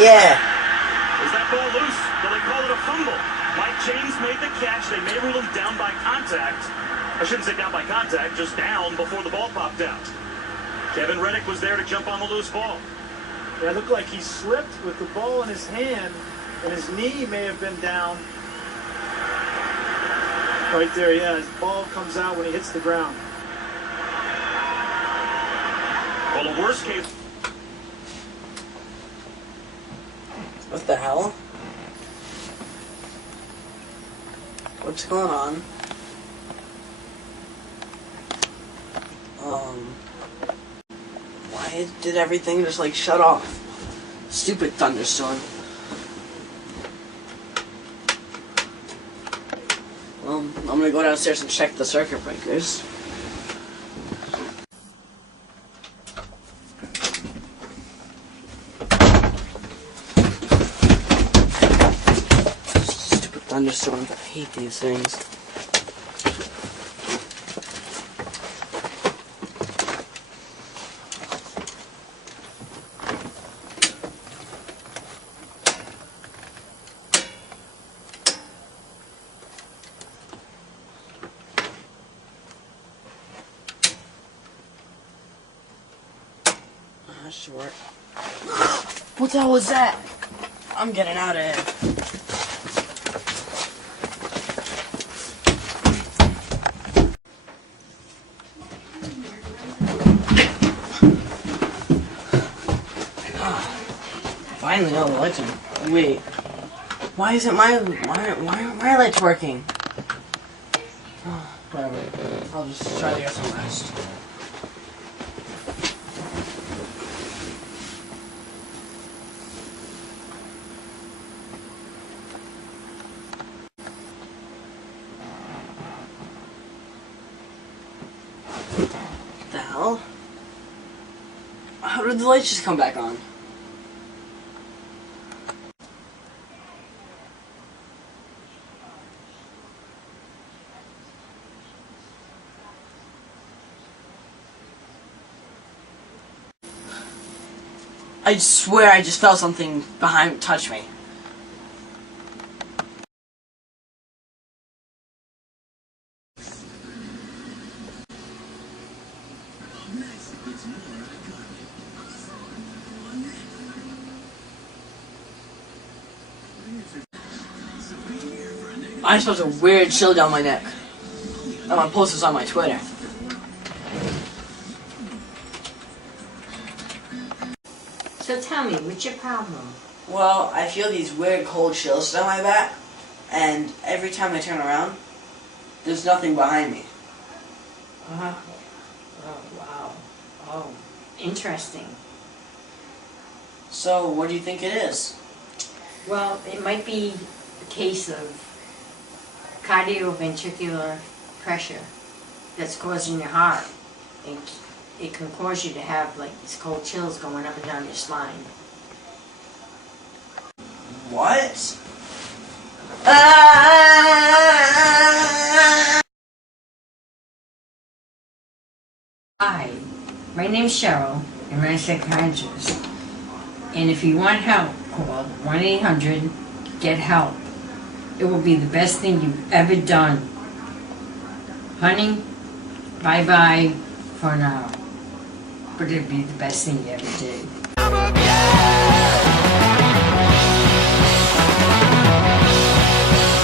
Yeah. Is that ball loose? Well, they call it a fumble. Mike James made the catch. They may rule him down by contact. I shouldn't say down by contact, just down before the ball popped out. Kevin Reddick was there to jump on the loose ball. Yeah, it looked like he slipped with the ball in his hand, and his knee may have been down. Right there, yeah, his ball comes out when he hits the ground. Well, the worst case... What the hell? What's going on? Why did everything just like shut off? Stupid thunderstorm. Well, I'm gonna go downstairs and check the circuit breakers. Stupid thunderstorms. I hate these things. Short. What the hell was that? I'm getting out of here. Finally, all the lights are. Wait. Why isn't my aren't my lights working? Whatever. I'll just try to get some rest. What the hell? How did the lights just come back on? I swear I just felt something behind touch me. I just felt a weird chill down my neck. I'm gonna post this on my Twitter. So tell me, what's your problem? Well, I feel these weird cold chills down my back, and every time I turn around, there's nothing behind me. Oh, wow. Oh, interesting. So, what do you think it is? Well, it might be a case of cardiovascular pressure that's causing your heart. It can cause you to have like these cold chills going up and down your spine. What? Hi, my name's Cheryl, and I'm a psychiatrist. And if you want help, call 1-800-GET-HELP. It will be the best thing you've ever done. Honey, bye-bye for now. But it'll be the best thing you ever did.